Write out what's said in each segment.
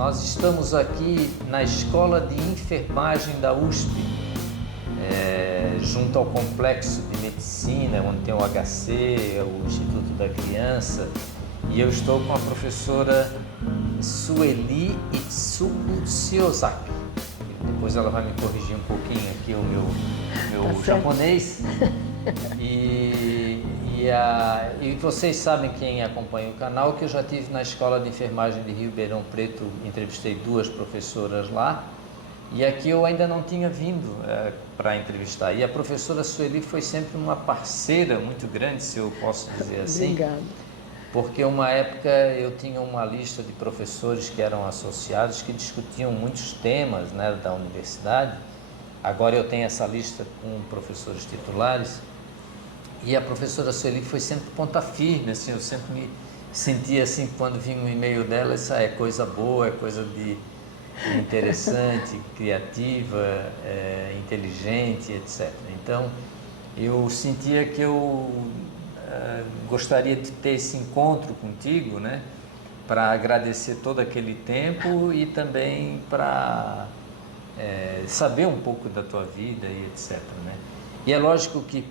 Nós estamos aqui na Escola de Enfermagem da USP, junto ao Complexo de Medicina, onde tem o HC, o Instituto da Criança, e eu estou com a professora Sueli Itsuko Shiozaki. Depois ela vai me corrigir um pouquinho aqui o meu japonês. E vocês sabem, quem acompanha o canal, que eu já estive na Escola de Enfermagem de Ribeirão Preto, entrevistei 2 professoras lá, e aqui eu ainda não tinha vindo para entrevistar. E a professora Sueli foi sempre uma parceira muito grande, se eu posso dizer assim. Obrigada. Porque uma época eu tinha uma lista de professores que eram associados, que discutiam muitos temas, né, da universidade. Agora eu tenho essa lista com professores titulares. E a professora Sueli foi sempre ponta firme, assim, eu sempre me sentia assim, quando vinha um e-mail dela, isso é coisa boa, é coisa de interessante, criativa, inteligente, etc. Então, eu sentia que eu gostaria de ter esse encontro contigo, né, para agradecer todo aquele tempo e também para saber um pouco da tua vida e etc, né. E é lógico que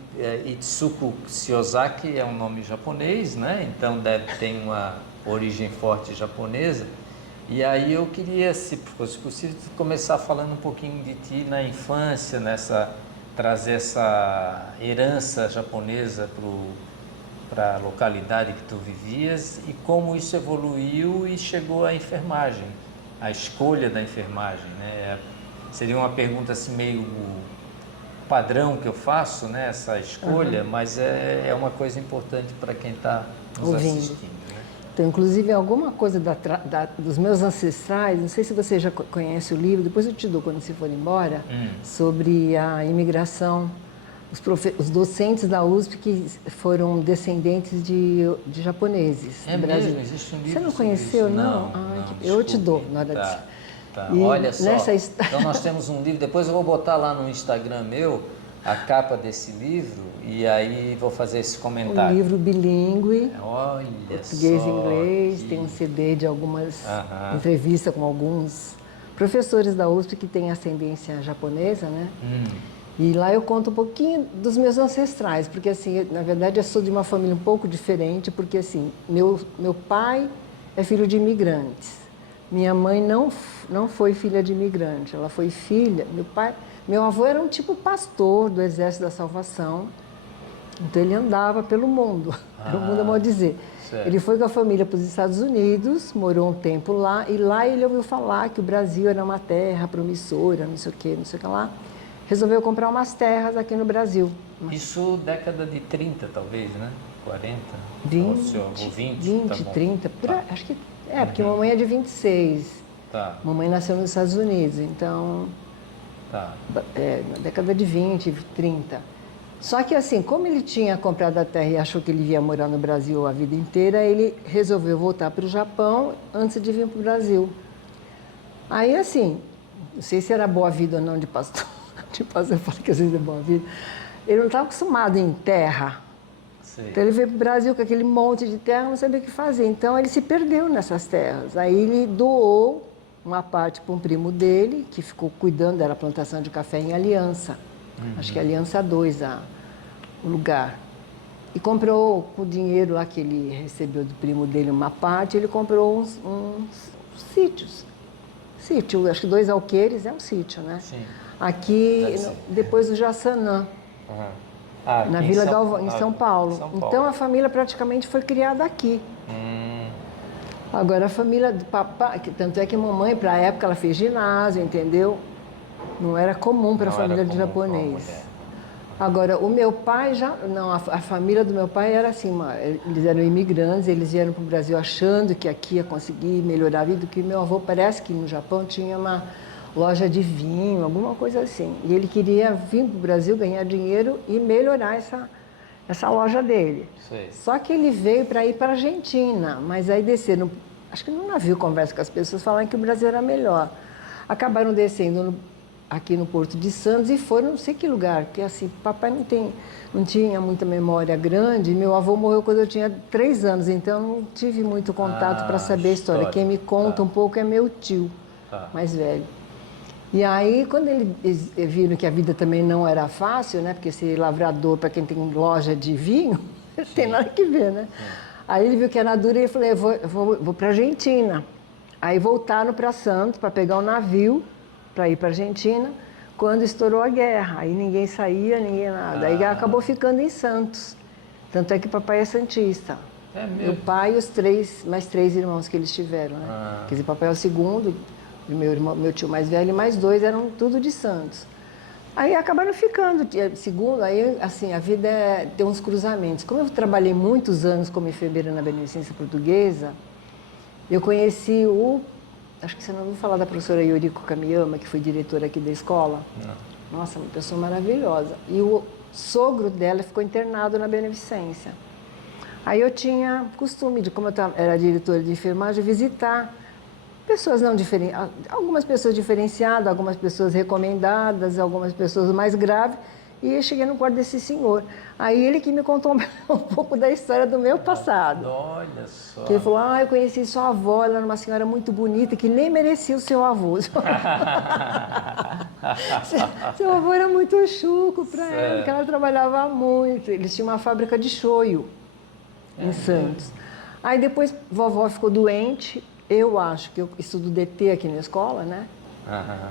Itsuko Shiozaki é um nome japonês, né? Então deve ter uma origem forte japonesa. E aí eu queria, se fosse possível, começar falando um pouquinho de ti na infância, trazer essa herança japonesa para a localidade que tu vivias e como isso evoluiu e chegou à enfermagem, a escolha da enfermagem, né? Seria uma pergunta assim meio padrão que eu faço, né, essa escolha, mas é uma coisa importante para quem está nos assistindo, né? Então, inclusive, alguma coisa dos meus ancestrais, não sei se você já conhece o livro, depois eu te dou quando você for embora, sobre a imigração, os docentes da USP que foram descendentes de japoneses É do mesmo? Brasil. Existe um livro Você não sobre conheceu, isso? não? Eu te dou na hora Tá, de... tá. E Olha só, nessa então nós temos um livro, depois eu vou botar lá no Instagram meu a capa desse livro e aí vou fazer esse Um comentário. livro bilíngue, Olha português e só inglês, que... tem um CD de algumas entrevistas com alguns professores da USP que têm ascendência japonesa, né? E lá eu conto um pouquinho dos meus ancestrais, porque assim, na verdade eu sou de uma família um pouco diferente, porque assim, meu pai é filho de imigrantes. Minha mãe não foi filha de imigrante, ela foi filha, meu avô era um tipo pastor do Exército da Salvação, então ele andava pelo mundo, pelo mundo é modo de dizer. Certo. Ele foi com a família para os Estados Unidos, morou um tempo lá, e lá ele ouviu falar que o Brasil era uma terra promissora, não sei o que lá. Resolveu comprar umas terras aqui no Brasil. Isso década de 30, talvez, né? 40? 20, Ou 20, 20, tá bom. 30, Tá. acho que... porque mamãe é de 26. Tá, Mamãe nasceu nos Estados Unidos, então... tá. na década de 20, 30. Só que assim, como ele tinha comprado a terra e achou que ele ia morar no Brasil a vida inteira, ele resolveu voltar para o Japão antes de vir para o Brasil. Aí assim, não sei se era boa vida ou não de pastor, de pastor, eu falei que às vezes é boa vida. Ele não estava acostumado em terra. Sei. Então ele veio para o Brasil com aquele monte de terra, não sabia o que fazer. Então ele se perdeu nessas terras. Aí ele doou uma parte para um primo dele, que ficou cuidando da plantação de café em Aliança. Acho que é Aliança 2, o lugar. E comprou, com o dinheiro lá que ele recebeu do primo dele, uma parte, ele comprou uns sítios. Sítio, acho que 2 alqueires é um sítio, né? Sim. Aqui, depois do Jaçanã. Na Vila Galvão, em São Paulo. Então a família praticamente foi criada aqui. Agora a família do papai, tanto é que a mamãe, para a época, ela fez ginásio, entendeu? Não era comum para a família de japonês. Agora, o meu pai a família do meu pai era assim, eles eram imigrantes, eles vieram para o Brasil achando que aqui ia conseguir melhorar a vida, porque meu avô parece que no Japão tinha uma loja de vinho, alguma coisa assim. E ele queria vir para o Brasil, ganhar dinheiro e melhorar essa loja dele. Sei. Só que ele veio para ir para a Argentina, mas aí desceram, acho que no navio conversa com as pessoas, falaram que o Brasil era melhor. Acabaram descendo aqui no Porto de Santos e foram não sei que lugar, porque assim, papai não tinha muita memória grande, meu avô morreu quando eu tinha 3 anos, então não tive muito contato para saber a história. Quem me conta um pouco é meu tio, mais velho. E aí, quando eles viram que a vida também não era fácil, né? Porque ser lavrador, para quem tem loja de vinho, não tem nada que ver, né? Aí ele viu que era dura e eu falei, vou para a Argentina. Aí voltaram para Santos para pegar um navio para ir para a Argentina, quando estourou a guerra. Aí ninguém saía, ninguém nada. Aí acabou ficando em Santos. Tanto é que papai é santista. É mesmo? Meu pai e os mais 3 irmãos que eles tiveram, né? Quer dizer, papai é o segundo, meu tio mais velho e mais 2 eram tudo de Santos. Aí acabaram ficando, segundo, aí assim, a vida tem uns cruzamentos. Como eu trabalhei muitos anos como enfermeira na Beneficência Portuguesa, eu conheci acho que você não ouviu falar da professora Yoriko Kamiyama, que foi diretora aqui da escola? Não. Nossa, uma pessoa maravilhosa. E o sogro dela ficou internado na Beneficência. Aí eu tinha costume de, como eu era diretora de enfermagem, visitar pessoas não diferenciadas, algumas pessoas diferenciadas, algumas pessoas recomendadas, algumas pessoas mais graves. E eu cheguei no quarto desse senhor. Aí ele que me contou um pouco da história do meu passado. Olha só. Que ele falou, eu conheci sua avó, ela era uma senhora muito bonita, que nem merecia o seu avô. Seu avô era muito chuco para ela, porque ela trabalhava muito. Eles tinham uma fábrica de shoyu em Santos. Aí depois vovó ficou doente, eu acho que eu estudo DT aqui na escola, né?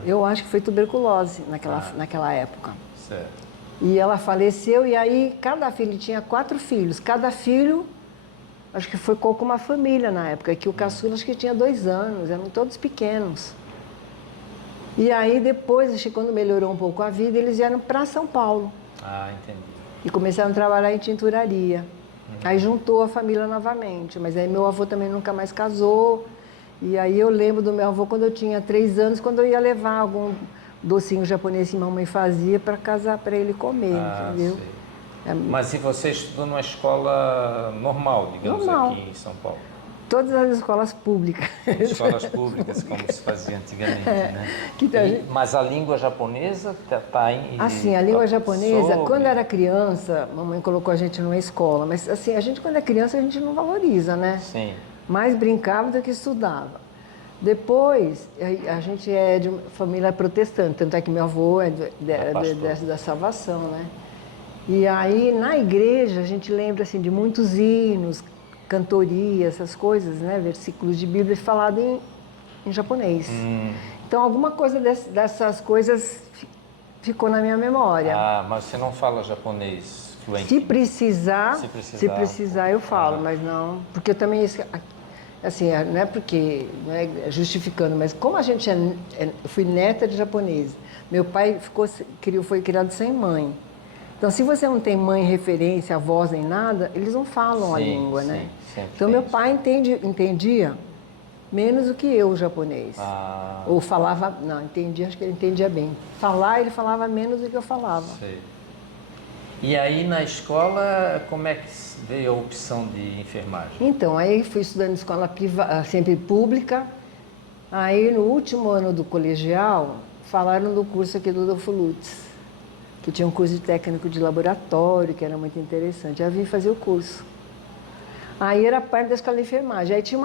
Eu acho que foi tuberculose naquela época. Certo. E ela faleceu, e aí cada filho tinha 4 filhos. Cada filho, acho que foi com uma família na época, que o caçula acho que tinha 2 anos, eram todos pequenos. E aí depois, acho que quando melhorou um pouco a vida, eles vieram para São Paulo. Entendi. E começaram a trabalhar em tinturaria. Aí juntou a família novamente, mas aí meu avô também nunca mais casou. E aí eu lembro do meu avô quando eu tinha 3 anos, quando eu ia levar algum docinho japonês que mamãe fazia para casar para ele comer, entendeu? Mas e você estudou numa escola normal, digamos, aqui em São Paulo? Todas as escolas públicas. Escolas públicas, como se fazia antigamente, né? Mas a língua japonesa está em... Assim, a língua japonesa, quando era criança, mamãe colocou a gente numa escola, mas assim, a gente quando é criança a gente não valoriza, né? Sim. Mais brincava do que estudava. Depois, a gente é de uma família protestante, tanto é que meu avô é da Salvação, né? E aí, na igreja, a gente lembra assim, de muitos hinos, cantoria, essas coisas, né? Versículos de Bíblia falados em japonês. Então, alguma coisa dessas coisas ficou na minha memória. Mas você não fala japonês fluente? Se precisar eu falo, mas não... Porque eu também... Assim, não é porque, não é justificando, mas como a gente eu fui neta de japonês, meu pai foi criado sem mãe. Então, se você não tem mãe, referência, avós nem nada, eles não falam a língua, né? Então, meu pai entendia menos do que eu o japonês. Ou falava, não, entendia, acho que ele entendia bem. Ele falava menos do que eu falava. Sei. E aí, na escola, como é que veio a opção de enfermagem? Então, aí fui estudando em escola privada, sempre pública. Aí, no último ano do colegial, falaram do curso aqui do Adolfo Lutz, que tinha um curso de técnico de laboratório, que era muito interessante. Eu vim fazer o curso. Aí era perto da escola de enfermagem. Aí tinha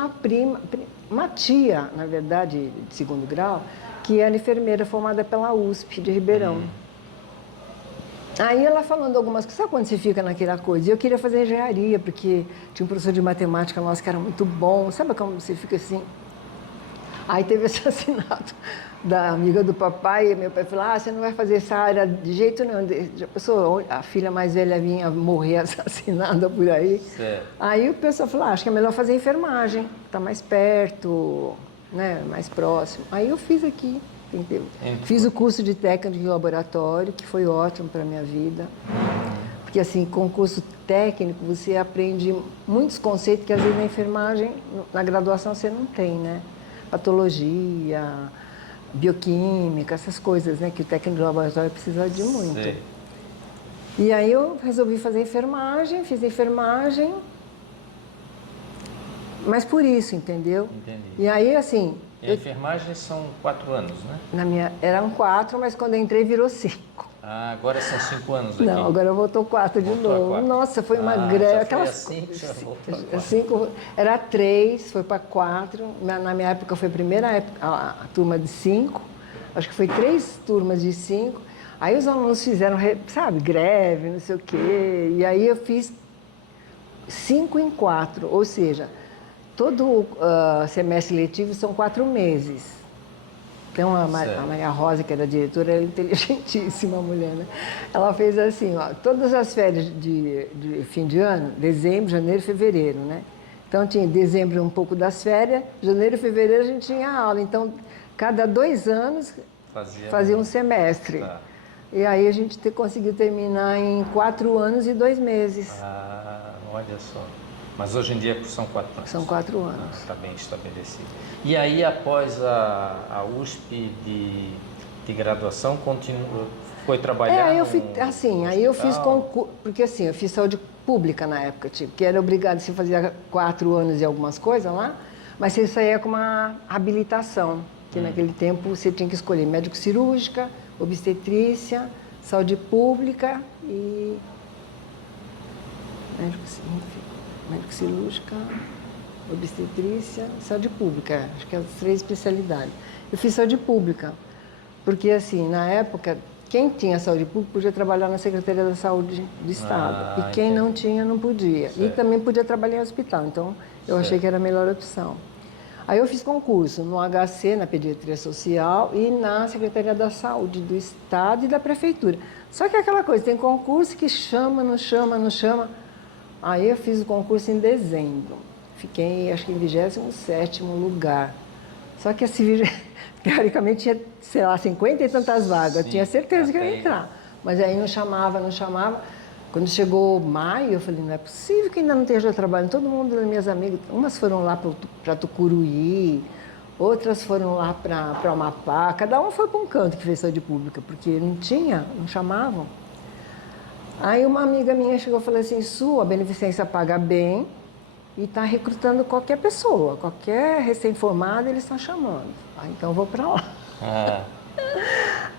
uma tia, na verdade, de 2º grau, que era enfermeira formada pela USP de Ribeirão. Aí ela falando algumas coisas, sabe quando você fica naquela coisa? E eu queria fazer engenharia, porque tinha um professor de matemática nosso que era muito bom, sabe como você fica assim? Aí teve esse assassinato da amiga do papai, e meu pai falou, você não vai fazer essa área de jeito nenhum. Já pensou, a filha mais velha vinha morrer assassinada por aí. Certo. Aí o pessoal falou, acho que é melhor fazer enfermagem, tá mais perto, né, mais próximo. Aí eu fiz aqui. Fiz o curso de técnico de laboratório, que foi ótimo para a minha vida. Porque, assim, com o curso técnico, você aprende muitos conceitos que, às vezes, na enfermagem, na graduação, você não tem, né? Patologia, bioquímica, essas coisas, né? Que o técnico de laboratório precisa de muito. Sim. E aí eu resolvi fazer enfermagem, fiz enfermagem, mas por isso, entendeu? Entendi. E aí, assim... E a enfermagem são 4 anos, né? Eram 4, mas quando eu entrei virou 5. Ah, agora são 5 anos aqui. Não, agora voltou 4 de novo. 4. Nossa, foi uma greve. Aquelas assim que já voltou 5, era 3, foi para 4. Na minha época foi a primeira época, a turma de 5. Acho que foi 3 turmas de 5. Aí os alunos fizeram, sabe, greve, não sei o quê. E aí eu fiz 5 em 4, ou seja, todo semestre letivo são 4 meses. Então, a Maria Rosa, que era a diretora, era inteligentíssima mulher, né? Ela fez assim, ó, todas as férias de fim de ano, dezembro, janeiro e fevereiro, né? Então, tinha dezembro um pouco das férias, janeiro e fevereiro a gente tinha aula. Então, cada 2 anos fazia um semestre. Tá. E aí a gente conseguiu terminar em 4 anos e 2 meses. Ah, olha só. Mas hoje em dia são 4 anos. São 4 anos. Está bem estabelecido. E aí, após a USP de graduação, foi trabalhar aí eu fiz concurso, porque assim, eu fiz saúde pública na época, tipo, que era obrigado, você fazia 4 anos e algumas coisas lá, mas você saía com uma habilitação, que naquele tempo você tinha que escolher médico cirúrgica, obstetrícia, saúde pública e médico cirúrgica, obstetrícia, saúde pública, acho que as 3 especialidades. Eu fiz saúde pública, porque assim, na época, quem tinha saúde pública podia trabalhar na Secretaria da Saúde do Estado, e quem não tinha não podia. Certo. E também podia trabalhar em hospital, então eu achei que era a melhor opção. Aí eu fiz concurso no HC, na Pediatria Social, e na Secretaria da Saúde do Estado e da Prefeitura. Só que aquela coisa, tem concurso que chama, não chama, não chama. Aí eu fiz o concurso em dezembro. Fiquei, acho que em 27º lugar. Só que assim, teoricamente tinha, sei lá, 50 e tantas vagas. Eu tinha certeza que eu ia entrar. Mas aí não chamava. Quando chegou maio, eu falei, não é possível que ainda não esteja trabalhando. Todo mundo, das minhas amigas, umas foram lá para Tucuruí, outras foram lá para Amapá. Cada uma foi para um canto que fez saúde pública, porque não chamavam. Aí uma amiga minha chegou e falou assim, a beneficência paga bem e está recrutando qualquer pessoa, qualquer recém-formada eles estão chamando. Então eu vou para lá.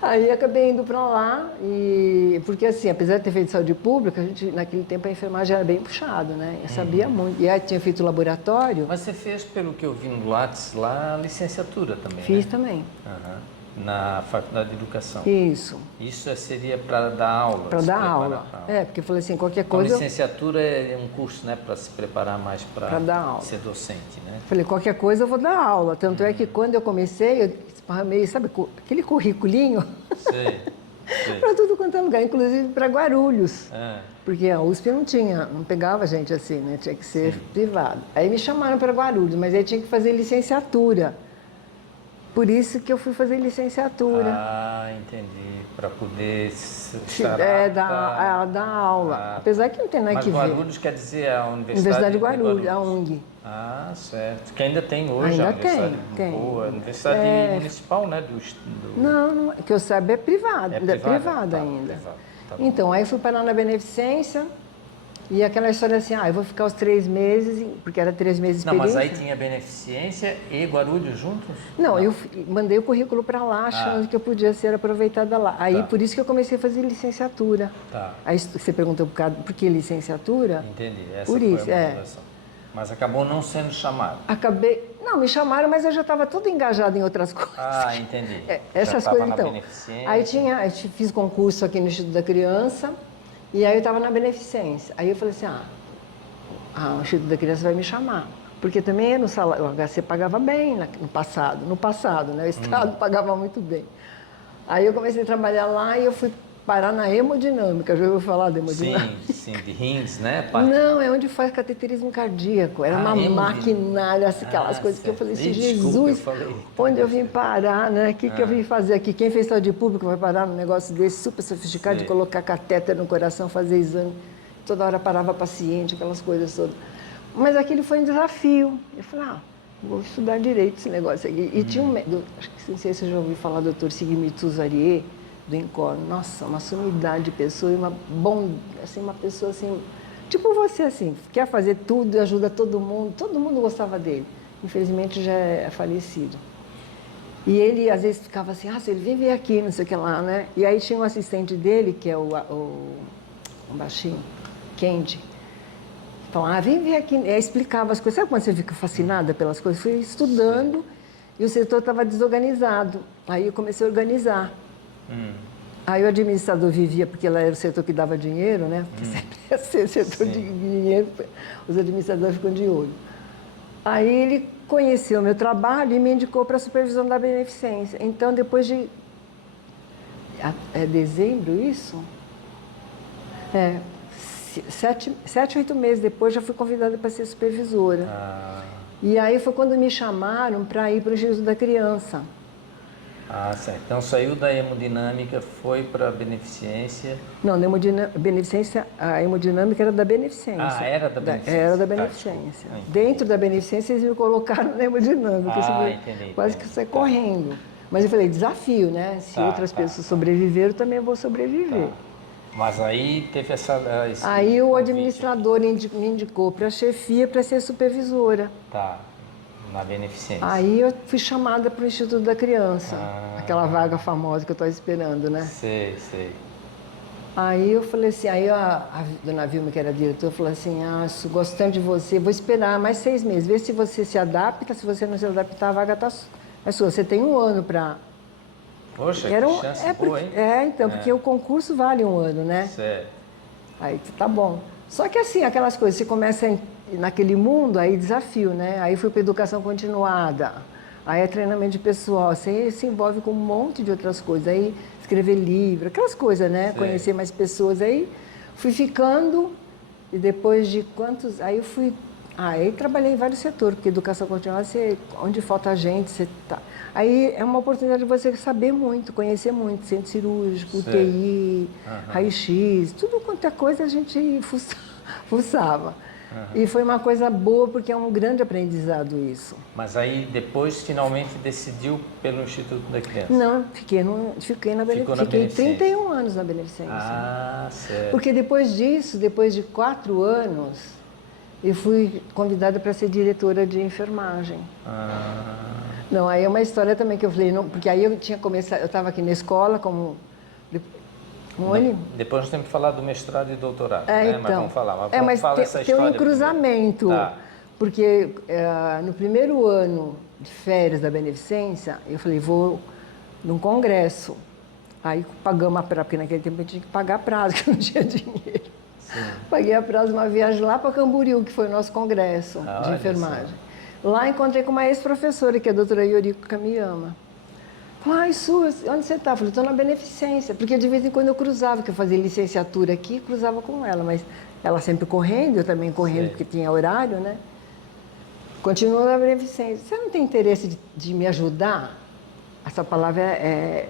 Aí acabei indo para lá, porque assim, apesar de ter feito saúde pública, naquele tempo a enfermagem era bem puxada, né? Eu sabia muito. E aí tinha feito laboratório. Mas você fez, pelo que eu vi no Lattes, lá licenciatura também, Fiz né? também. Na Faculdade de Educação. Isso. Isso seria para dar aula? Para dar aula. Porque eu falei assim, qualquer coisa... Então, licenciatura é um curso, né, para se preparar mais para ser docente, né? Falei, qualquer coisa eu vou dar aula. Tanto é que quando eu comecei, eu esparramei, sabe, aquele curriculinho? Sei. Para tudo quanto é lugar, inclusive para Guarulhos. Porque a USP não pegava gente assim, né? Tinha que ser privado. Aí me chamaram para Guarulhos, mas aí tinha que fazer licenciatura. Por isso que eu fui fazer licenciatura. Ah, entendi. Para poder dar aula. Apesar que não tem nada que ver. Mas Guarulhos quer dizer a Universidade de Guarulhos, a UNG. Ah, certo. Que ainda tem hoje ainda a Universidade boa. Universidade Municipal, né? Não, que eu saiba é privada. É privada ainda. Privado. Tá então, aí fui parar na Beneficência. E aquela história assim, eu vou ficar os 3 meses, porque era 3 meses de experiência. Não, mas aí tinha Beneficência e Guarulhos juntos? Não, eu mandei o currículo para lá, achando que eu podia ser aproveitada lá. Aí, por isso que eu comecei a fazer licenciatura. Aí você perguntou por que licenciatura? Entendi, essa por foi isso, a motivação. Mas acabou não sendo chamado. Não, me chamaram, mas eu já estava toda engajada em outras coisas. Ah, entendi. Essas coisas, então. Aí eu fiz concurso aqui no Instituto da Criança. E aí eu estava na Beneficência. Aí eu falei assim, o Instituto da Criança vai me chamar. Porque também o HC pagava bem no passado, né? O Estado pagava muito bem. Aí eu comecei a trabalhar lá e eu fui parar na hemodinâmica. Já ouviu falar da hemodinâmica? Sim, de rins, né? Não, é onde faz cateterismo cardíaco. Era uma maquinária, aquelas coisas que eu falei assim, Jesus, onde eu vim parar, né? O que eu vim fazer aqui? Quem fez saúde pública vai parar num negócio desse super sofisticado de colocar catéter no coração, fazer exame. Toda hora parava paciente, aquelas coisas todas. Mas aquilo foi um desafio. Eu falei, vou estudar direito esse negócio aqui. E tinha acho que não sei se você já ouviu falar do Dr. Sigmito Zarier, do INCOR. Nossa, uma sumidade de pessoa e uma pessoa assim, tipo você assim, quer fazer tudo e ajuda todo mundo gostava dele. Infelizmente já é falecido. E ele, às vezes, ficava assim, ele vem ver aqui, não sei o que lá, né? E aí tinha um assistente dele, que é o baixinho, Kendi. Falava, vem ver aqui. E aí explicava as coisas. Sabe quando você fica fascinada pelas coisas? Fui estudando e o setor estava desorganizado. Aí eu comecei a organizar. Aí o administrador vivia, porque lá era o setor que dava dinheiro, né? Porque sempre ia ser setor de dinheiro, os administradores ficam de olho. Aí ele conheceu o meu trabalho e me indicou para a supervisão da beneficência. Então, depois de... É dezembro isso? 7, 8 meses depois, já fui convidada para ser supervisora. E aí foi quando me chamaram para ir para o Instituto da Criança. Certo. Então saiu da hemodinâmica, foi para a beneficência. Não, beneficência, a hemodinâmica era da beneficência. Era da beneficência. Era da beneficência. Dentro da beneficência eles me colocaram na hemodinâmica. Entendi. Quase que sai correndo. Mas eu falei, desafio, né? Se outras pessoas sobreviveram, também eu vou sobreviver. Mas aí teve aí o administrador me indicou para a chefia para ser supervisora. Na beneficência. Aí eu fui chamada para o Instituto da Criança, aquela vaga famosa que eu estou esperando, né? Sei. Aí eu falei assim, aí a dona Vilma, que era a diretora, falou assim, gostando de você, vou esperar mais 6 meses, ver se você se adapta, se você não se adaptar, a vaga está sua. Você tem 1 ano para... Poxa, que chance boa, hein? Porque o concurso vale 1 ano, né? Certo. Aí tá bom. Só que assim, aquelas coisas, você começa naquele mundo, aí desafio, né? Aí fui para educação continuada, aí é treinamento de pessoal, você se envolve com um monte de outras coisas, aí escrever livro, aquelas coisas, né? Sei. Conhecer mais pessoas, aí fui ficando e depois de quantos... Aí eu fui... aí trabalhei em vários setores, porque educação continuada, onde falta gente, você tá... Aí é uma oportunidade de você saber muito, conhecer muito, centro cirúrgico, UTI, raio-x, tudo quanto é coisa a gente fuçava. E foi uma coisa boa, porque é um grande aprendizado isso. Mas aí depois finalmente decidiu pelo Instituto da Criança? Não, fiquei na Beneficência. Fiquei 31 anos na Beneficência. Certo. Porque depois disso, depois de 4 anos, eu fui convidada para ser diretora de enfermagem. Não, aí é uma história também que eu falei, não, porque aí eu tinha começado, eu estava aqui na escola como... Depois nós temos que falar do mestrado e doutorado, né? Então, mas vamos falar. Mas fala essa história tem um cruzamento, porque no primeiro ano de férias da Beneficência, eu falei, vou num congresso. Aí pagamos a prazo, porque naquele tempo eu tinha que pagar a prazo, que eu não tinha dinheiro. Paguei a prazo uma viagem lá para Camboriú, que foi o nosso congresso de enfermagem. Lá encontrei com uma ex-professora, que é a doutora Yoriko Kamiyama. Falei, Su, onde você está? Falei, estou na Beneficência, porque de vez em quando eu cruzava, que eu fazia licenciatura aqui, cruzava com ela, mas ela sempre correndo, eu também correndo, porque tinha horário, né? Continuou na Beneficência. Você não tem interesse de me ajudar? Essa palavra é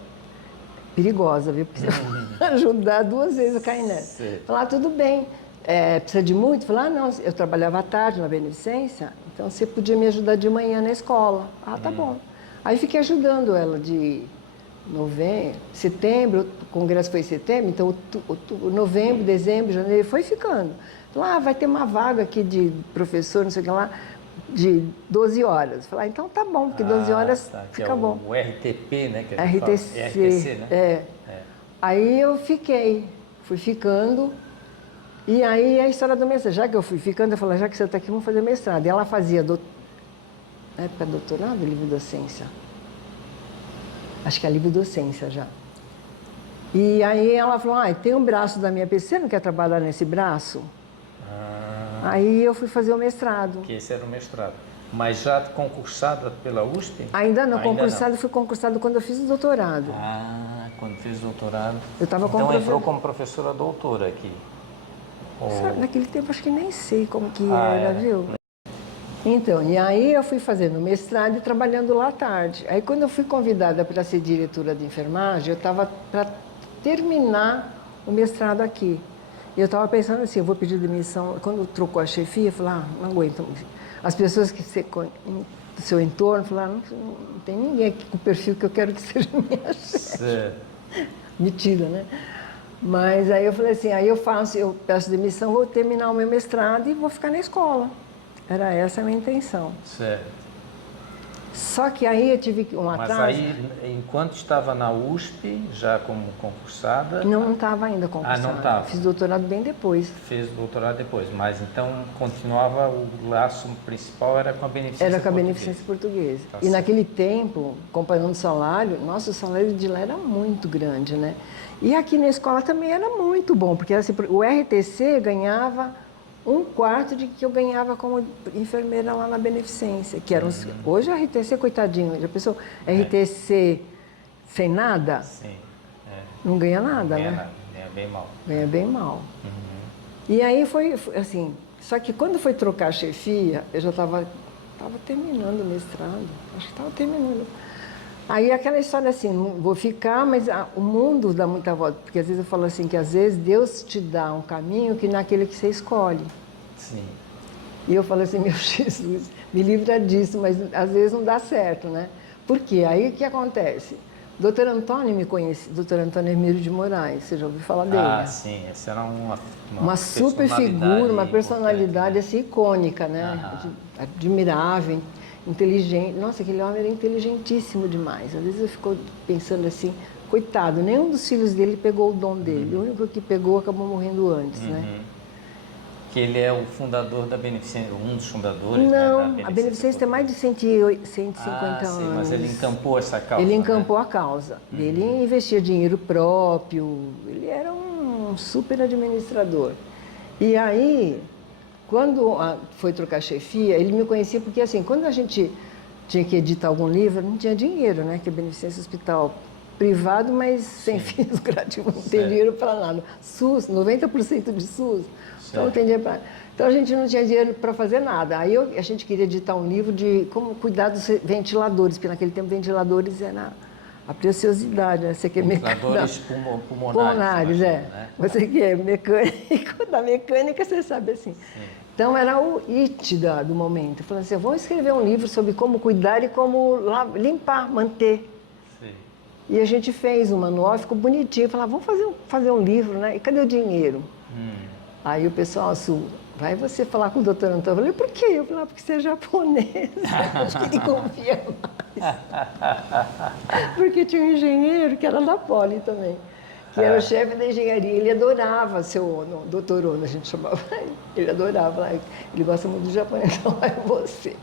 perigosa, viu? Porque você vai ajudar 2 vezes eu caí nessa. Falei, tudo bem. Precisa de muito? Falei, não, eu trabalhava à tarde na Beneficência, então você podia me ajudar de manhã na escola. Tá bom. Aí fiquei ajudando ela de setembro, o congresso foi em setembro, então novembro, dezembro, janeiro, foi ficando. Falei, vai ter uma vaga aqui de professor, não sei o que lá, de 12 horas. Falei, então tá bom, porque 12 horas fica bom. O RTP, né? Que RTC, né? Aí eu fui ficando, e aí a história do mestrado. Já que eu fui ficando, eu falei, já que você está aqui, vamos fazer mestrado. E ela fazia na época doutorado, livre docência. Acho que é livre docência já. E aí ela falou, tem um braço da minha pesquisa, você não quer trabalhar nesse braço? Aí eu fui fazer o mestrado. Que esse era o mestrado. Mas já concursada pela USP? Ainda não, fui concursado quando eu fiz o doutorado. Quando fez o doutorado. Eu estava então entrou como professora doutora aqui. Sabe, naquele tempo acho que nem sei como que era, viu? Então, e aí eu fui fazendo mestrado e trabalhando lá à tarde. Aí quando eu fui convidada para ser diretora de enfermagem, eu estava para terminar o mestrado aqui. E eu estava pensando assim, eu vou pedir demissão. Quando trocou a chefia, eu falei, não aguento. As pessoas que do seu entorno falaram, não tem ninguém aqui com o perfil que eu quero que seja minha chefe. Metida, né? Mas aí eu falei assim, eu peço demissão, vou terminar o meu mestrado e vou ficar na escola. Era essa a minha intenção. Certo. Só que aí eu tive um atraso. Mas aí, enquanto estava na USP, já como concursada... Não estava ainda concursada. Ah, não estava. Fiz doutorado bem depois. Fez doutorado depois, mas então continuava, o laço principal era com a Beneficência Portuguesa. Era com a Beneficência Portuguesa. Tá E certo. naquele tempo, comparando o salário, nossa, o salário de lá era muito grande, né? E aqui na escola também era muito bom, porque assim, o RTC ganhava 1/4 de que eu ganhava como enfermeira lá na Beneficência, que era hoje a RTC, coitadinho, já pensou? RTC sem nada? Sim. Não ganha nada, Ganha né? nada, ganha bem mal. Ganha bem mal. E aí foi assim, só que quando foi trocar a chefia, eu já estava terminando o mestrado, acho que estava terminando. Aí aquela história assim, não vou ficar, mas o mundo dá muita volta, porque às vezes eu falo assim, que às vezes Deus te dá um caminho que naquele que você escolhe. Sim. E eu falo assim, meu Jesus, me livra disso, mas às vezes não dá certo, né? Por quê? Aí o que acontece? Doutor Antônio me conhece, doutor Antônio Hermílio de Moraes, você já ouviu falar dele? Ah, sim, essa era uma super figura, uma personalidade né? assim icônica, né? Admirável, inteligente. Nossa, aquele homem era inteligentíssimo demais. Às vezes eu fico pensando assim, coitado, nenhum dos filhos dele pegou o dom dele. O único que pegou acabou morrendo antes, né? Que ele é o fundador da Beneficência, um dos fundadores, não, né, da a Beneficência tem mais de 150 sim, anos. mas ele encampou essa causa. Ele encampou a causa. Ele investia dinheiro próprio, ele era um super administrador. E aí, quando foi trocar chefia, ele me conhecia porque, assim, quando a gente tinha que editar algum livro, não tinha dinheiro, né? Que a Beneficência Hospital privado, mas sem fins lucrativos, não tem dinheiro para nada. SUS, 90% de SUS, então não tem dinheiro para... Então a gente não tinha dinheiro para fazer nada. Aí a gente queria editar um livro de como cuidar dos ventiladores, porque naquele tempo ventiladores era a preciosidade, né? Você quer ventiladores pulmonares, né? Você que é mecânico, da mecânica você sabe assim. Sim. Então era o it do momento. Eu falei assim, vamos escrever um livro sobre como cuidar e como limpar, manter. Sim. E a gente fez um manual, ficou bonitinho. Falei, vamos fazer um livro, né? E cadê o dinheiro? Aí o pessoal, vai você falar com o doutor Antônio. Eu falei, por quê? Eu falei, porque você é japonês. Acho que ele confia mais. Porque tinha um engenheiro que era da Poli também, que era o chefe da engenharia. Ele adorava seu Ono, doutor Ono, a gente chamava. Ele adorava, ele gosta muito do japonês, então é você.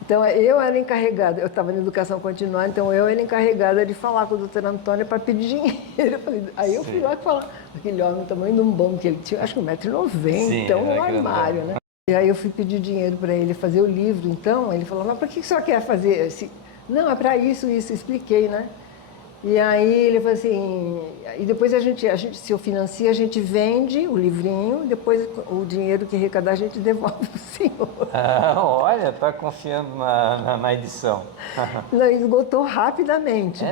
Então eu era encarregada, eu estava na educação continuada, então eu era encarregada de falar com o doutor Antônio para pedir dinheiro. Aí eu fui lá falar, aquele homem, o tamanho de um bom que ele tinha, acho que 1,90 m, então um armário, né? E aí eu fui pedir dinheiro para ele fazer o livro, então ele falou, mas por que o senhor quer fazer esse... Não, é para isso, expliquei, né? E aí ele falou assim, e depois a gente se eu financia, a gente vende o livrinho, depois o dinheiro que arrecadar a gente devolve para o senhor. Olha, está confiando na edição. Não, esgotou rapidamente.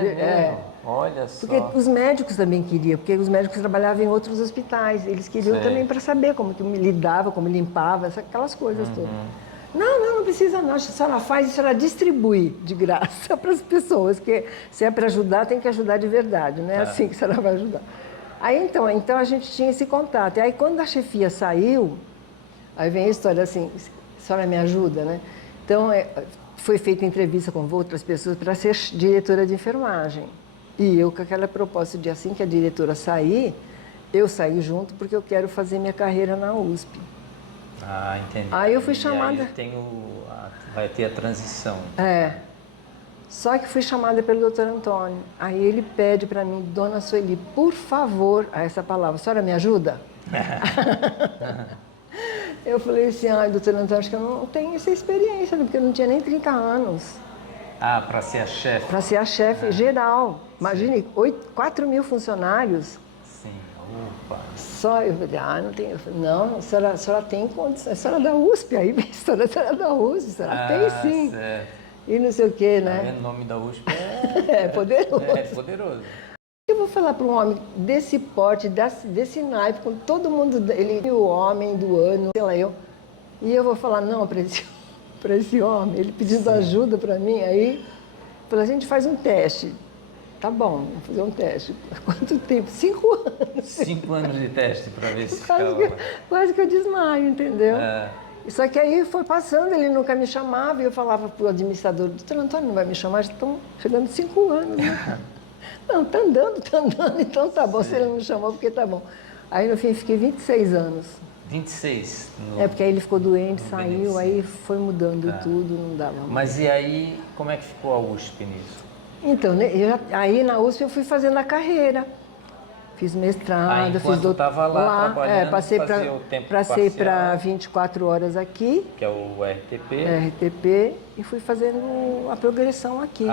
Olha só. Porque os médicos também queriam, porque os médicos trabalhavam em outros hospitais, eles queriam também para saber como que me lidava, como limpava, aquelas coisas todas. Não precisa não, a senhora faz e a senhora distribui de graça para as pessoas, que se é para ajudar, tem que ajudar de verdade, não é assim que a senhora vai ajudar. Aí então a gente tinha esse contato, e aí quando a chefia saiu, aí vem a história assim, a senhora me ajuda, né? Então foi feita entrevista com outras pessoas para ser diretora de enfermagem, e eu com aquela proposta de assim que a diretora sair, eu saí junto porque eu quero fazer minha carreira na USP. Ah, entendi. Aí eu fui chamada... Aí vai ter a transição. Só que fui chamada pelo doutor Antônio. Aí ele pede para mim, dona Sueli, por favor, essa palavra, a senhora me ajuda? Eu falei assim, doutor Antônio, acho que eu não tenho essa experiência, porque eu não tinha nem 30 anos. Ah, para ser a chefe? Para ser a chefe geral. Imagine, 4 mil funcionários. Sim, opa. Só eu falei, não tem. Eu falei, não, a senhora tem condições, a senhora é da USP, aí vem a história da USP, a senhora tem sim. Certo. E não sei o quê, né? O nome da USP é poderoso. É poderoso. Eu vou falar para um homem desse porte, desse naipe, com todo mundo, ele o homem do ano, sei lá eu, e eu vou falar não para esse homem, ele pedindo ajuda para mim, aí falei, a gente faz um teste. Tá bom, vamos fazer um teste. Quanto tempo? 5 anos. 5 anos de teste para ver se quase que eu desmaio, entendeu? Só que aí foi passando, ele nunca me chamava e eu falava pro administrador, doutor Antônio, não vai me chamar? Já estão chegando 5 anos, né? Não, tá andando, então tá bom, se ele não me chamou, porque tá bom. Aí no fim fiquei 26 anos. 26? Porque aí ele ficou doente, saiu, aí foi mudando tudo, não dava mais. Mas e aí, como é que ficou a USP nisso? Então, né, aí na USP eu fui fazendo a carreira. Fiz mestrado, fiz doutorado. Estava lá trabalhando, passei para 24 horas aqui. Que é o RTP. RTP, e fui fazendo a progressão aqui.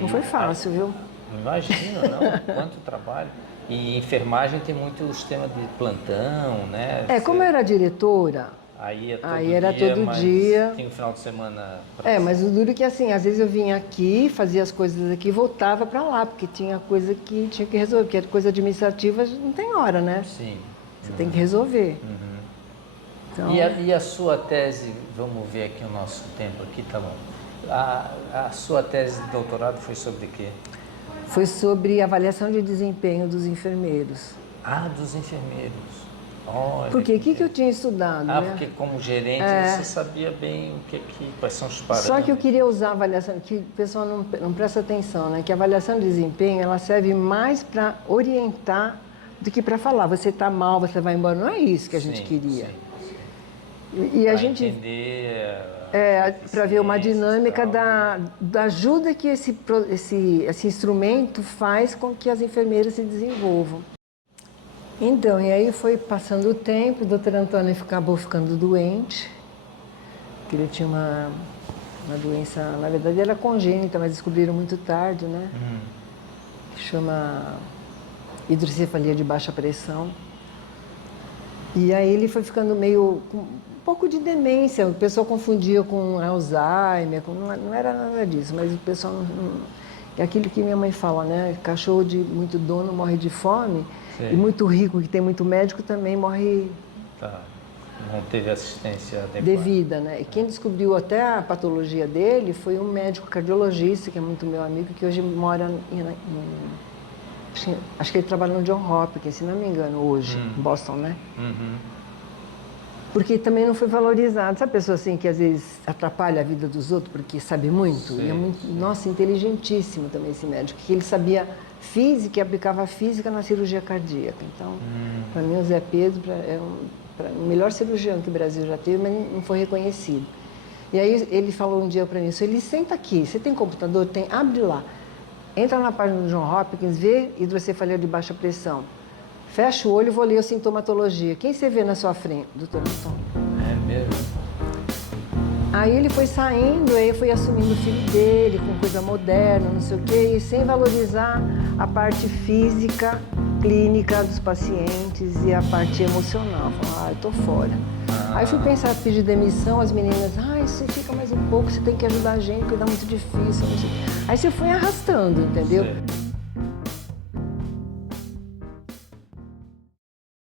Não foi fácil, viu? Não imagino, não. Quanto trabalho. E enfermagem tem muito o sistema de plantão, né? Como eu era diretora, aí era todo dia. Tinha um final de semana. Mas o duro é que assim, às vezes eu vinha aqui, fazia as coisas aqui e voltava para lá, porque tinha coisa que tinha que resolver, porque coisa administrativa não tem hora, né? Sim. Você tem que resolver. Então... E a sua tese, vamos ver aqui o nosso tempo aqui, tá bom. A sua tese de doutorado foi sobre o quê? Foi sobre avaliação de desempenho dos enfermeiros. Dos enfermeiros. Olha, porque o que eu tinha estudado? Né? Porque como gerente você sabia bem quais são os parâmetros. Só que eu queria usar a avaliação, que o pessoal não presta atenção, né? Que a avaliação de desempenho, ela serve mais para orientar do que para falar. Você está mal, você vai embora. Não é isso que a gente queria. Sim. E a gente entender... para ver uma dinâmica da ajuda que esse instrumento faz com que as enfermeiras se desenvolvam. Então, e aí foi passando o tempo, o doutor Antônio acabou ficando doente, que ele tinha uma doença, na verdade era congênita, mas descobriram muito tarde, né? Que chama hidrocefalia de baixa pressão. E aí ele foi ficando meio... um pouco de demência, o pessoal confundia com Alzheimer, não era nada disso, mas o pessoal é aquilo que minha mãe fala, né? Cachorro de muito dono morre de fome. Sim. E muito rico, que tem muito médico, também morre... Não teve assistência devida, né? E quem descobriu até a patologia dele foi um médico cardiologista, que é muito meu amigo, que hoje mora acho que ele trabalha no John Hopkins, se não me engano, hoje, em Boston, né? Porque também não foi valorizado. Sabe a pessoa assim que às vezes atrapalha a vida dos outros porque sabe muito? Sim, e é muito, nossa, inteligentíssimo também esse médico, que ele sabia física e aplicava física na cirurgia cardíaca. Então, para mim o Zé Pedro é o melhor cirurgião que o Brasil já teve, mas não foi reconhecido. E aí ele falou um dia para mim, ele senta aqui, você tem computador? Tem, abre lá. Entra na página do John Hopkins, vê hidrocefalia de baixa pressão. Fecha o olho e vou ler a sintomatologia. Quem você vê na sua frente, doutor Antônio? É mesmo? Aí ele foi saindo, aí foi assumindo o filho dele, com coisa moderna, não sei o quê, e sem valorizar a parte física, clínica dos pacientes e a parte emocional. Falei, eu tô fora. Aí fui pensar, pedir demissão, as meninas, você fica mais um pouco, você tem que ajudar a gente, porque dá muito difícil. Aí você foi arrastando, entendeu? Sim.